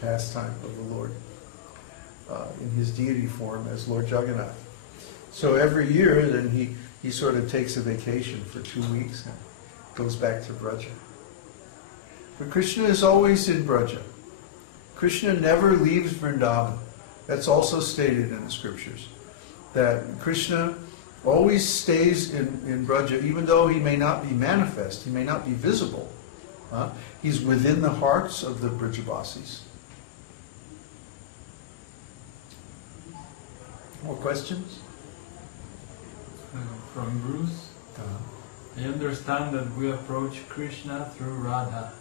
pastime of the Lord in his deity form as Lord Jagannath. So every year then he sort of takes a vacation for 2 weeks and goes back to Braja. But Krishna is always in Braja. Krishna never leaves Vrindavan. That's also stated in the scriptures, that Krishna always stays in Braja, even though he may not be manifest, he may not be visible. He's within the hearts of the Brajavasis. More questions? From Bruce. I understand that we approach Krishna through Radha,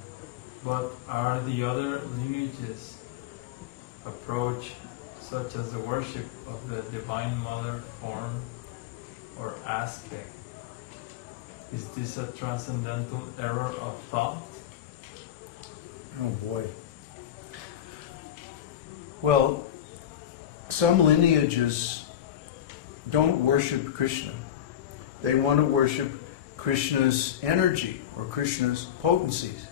but are the other lineages approach, such as the worship of the Divine Mother form or aspect? Is this a transcendental error of thought? Oh boy. Well, some lineages don't worship Krishna. They want to worship Krishna's energy or Krishna's potencies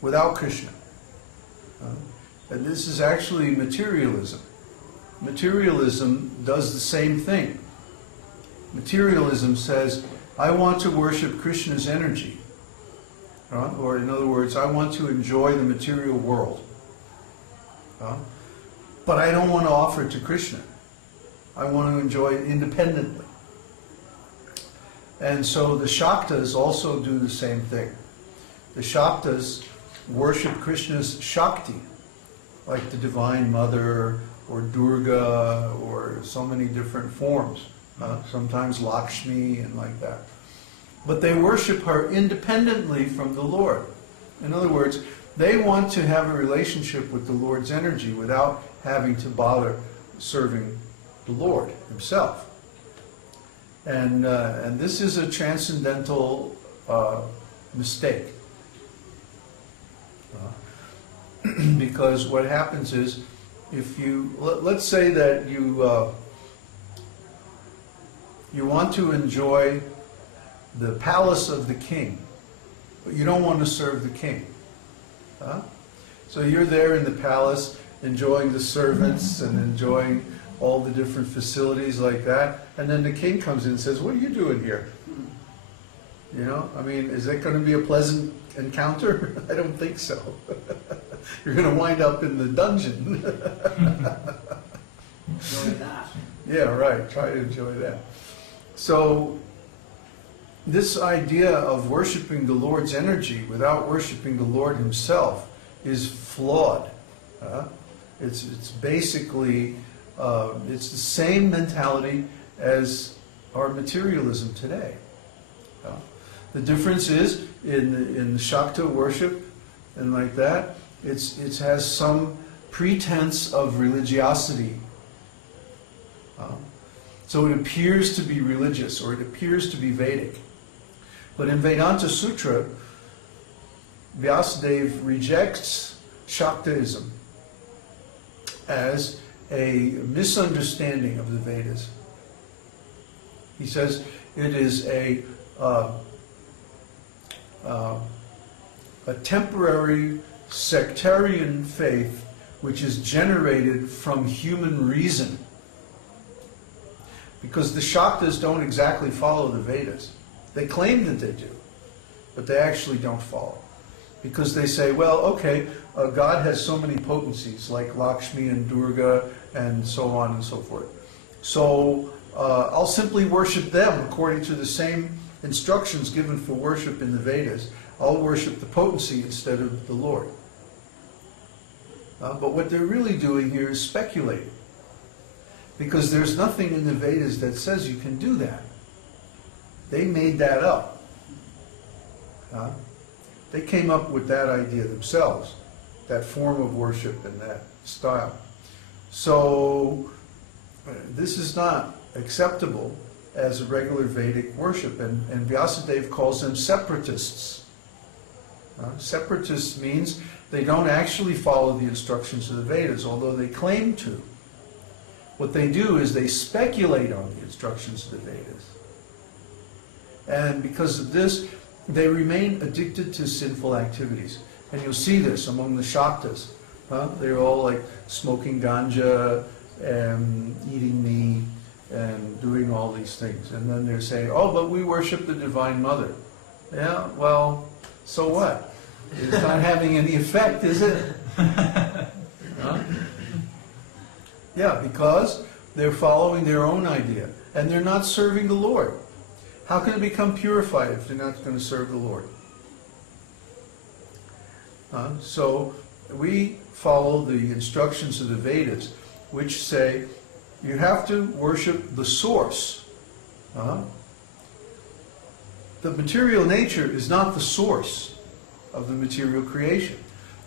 without Krishna. And this is actually materialism. Materialism does the same thing. Materialism says, I want to worship Krishna's energy. Or in other words, I want to enjoy the material world. But I don't want to offer it to Krishna. I want to enjoy it independently. And so the Shaktas also do the same thing. The Shaktas worship Krishna's Shakti, like the Divine Mother or Durga or so many different forms. Sometimes Lakshmi and like that. But they worship her independently from the Lord. In other words, they want to have a relationship with the Lord's energy without having to bother serving the Lord himself. And this is a transcendental mistake. Because what happens is, if you, let's say that you want to enjoy the palace of the king, but you don't want to serve the king. So you're there in the palace enjoying the servants and enjoying all the different facilities like that, and then the king comes in and says, what are you doing here? You know, I mean, is that going to be a pleasant encounter? I don't think so. You're going to wind up in the dungeon. Enjoy that. Yeah, right. Try to enjoy that. So this idea of worshiping the Lord's energy without worshiping the Lord himself is flawed. It's basically, it's the same mentality as our materialism today. The difference is in Shakta worship and like that, it has some pretense of religiosity. So it appears to be religious, or it appears to be Vedic. But in Vedanta Sutra, Vyasadeva rejects Shaktaism as a misunderstanding of the Vedas. He says it is a temporary sectarian faith which is generated from human reason. Because the Shaktas don't exactly follow the Vedas. They claim that they do, but they actually don't follow. Because they say, well, okay, God has so many potencies, like Lakshmi and Durga and so on and so forth. So I'll simply worship them according to the same instructions given for worship in the Vedas. I'll worship the potency instead of the Lord. But what they're really doing here is speculating. Because there's nothing in the Vedas that says you can do that. They made that up. They came up with that idea themselves, that form of worship and that style. So this is not acceptable as a regular Vedic worship, and Vyasadeva calls them separatists. Separatists means they don't actually follow the instructions of the Vedas, although they claim to. What they do is they speculate on the instructions of the Vedas. And because of this, they remain addicted to sinful activities. And you'll see this among the Shaktas. They're all like smoking ganja and eating meat and doing all these things. And then they're saying, oh, but we worship the Divine Mother. Yeah, well, so what? It's not having any effect, is it? Yeah, because they're following their own idea. And they're not serving the Lord. How can it become purified if they're not going to serve the Lord? So we follow the instructions of the Vedas, which say you have to worship the source. The material nature is not the source of the material creation.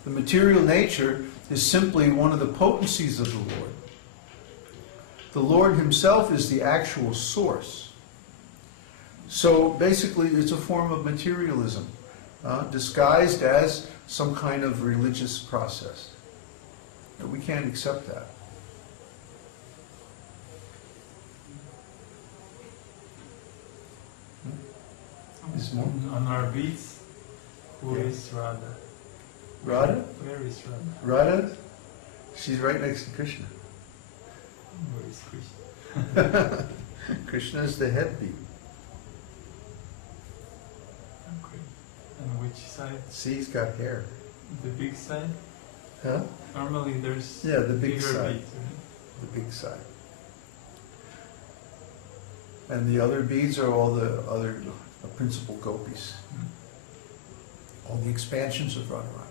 The material nature is simply one of the potencies of the Lord. The Lord Himself is the actual source. So basically it's a form of materialism, disguised as some kind of religious process. We can't accept that. On our beats, who is Radha? Radha? Where is Radha? Radha? She's right next to Krishna. Where is Krishna? Krishna is the head beat. Okay. And which side? See, he's got hair. The big side? Huh? Normally there's the big bigger side. beads, right? The big side. And the other beads are all the other principal gopis. All the expansions of Radharani.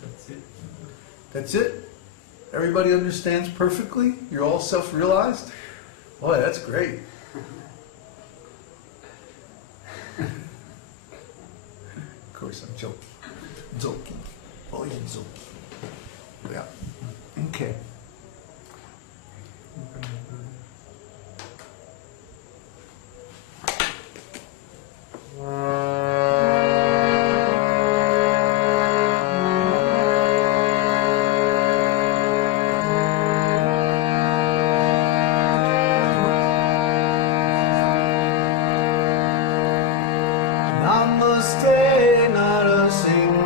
That's it. That's it? Everybody understands perfectly? You're all self-realized? Boy, that's great. Of course, I'm joking. Joking. Oh, yeah, joking. Yeah. Okay. Namaste Narasimhaya.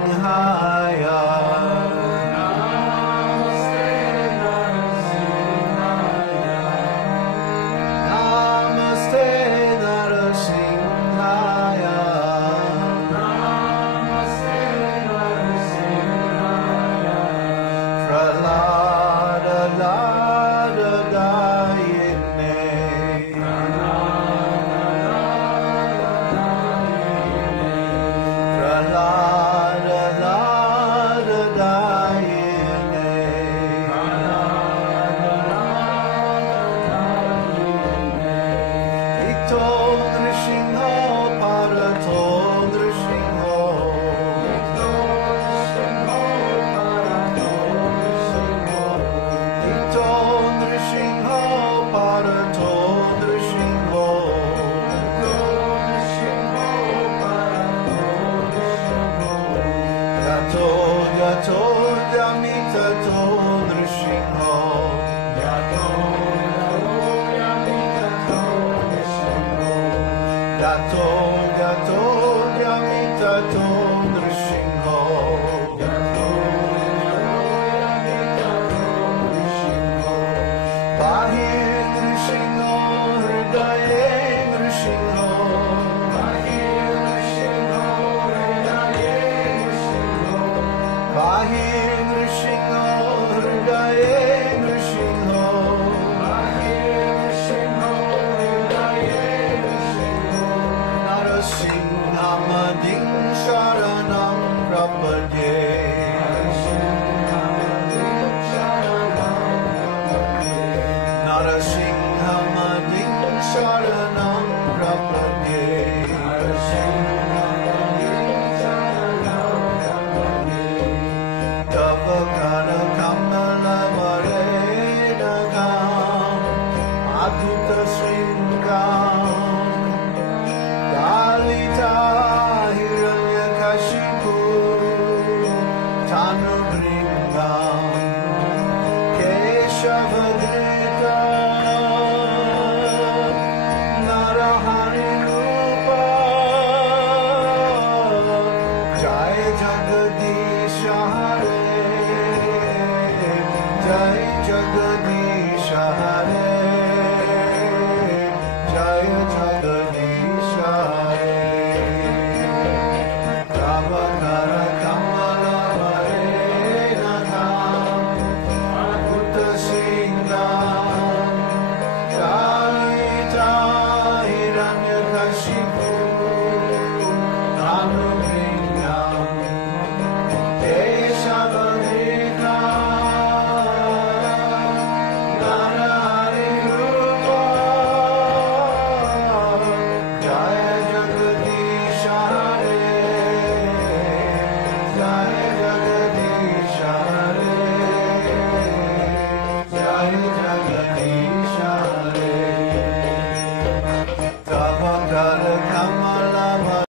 Keshav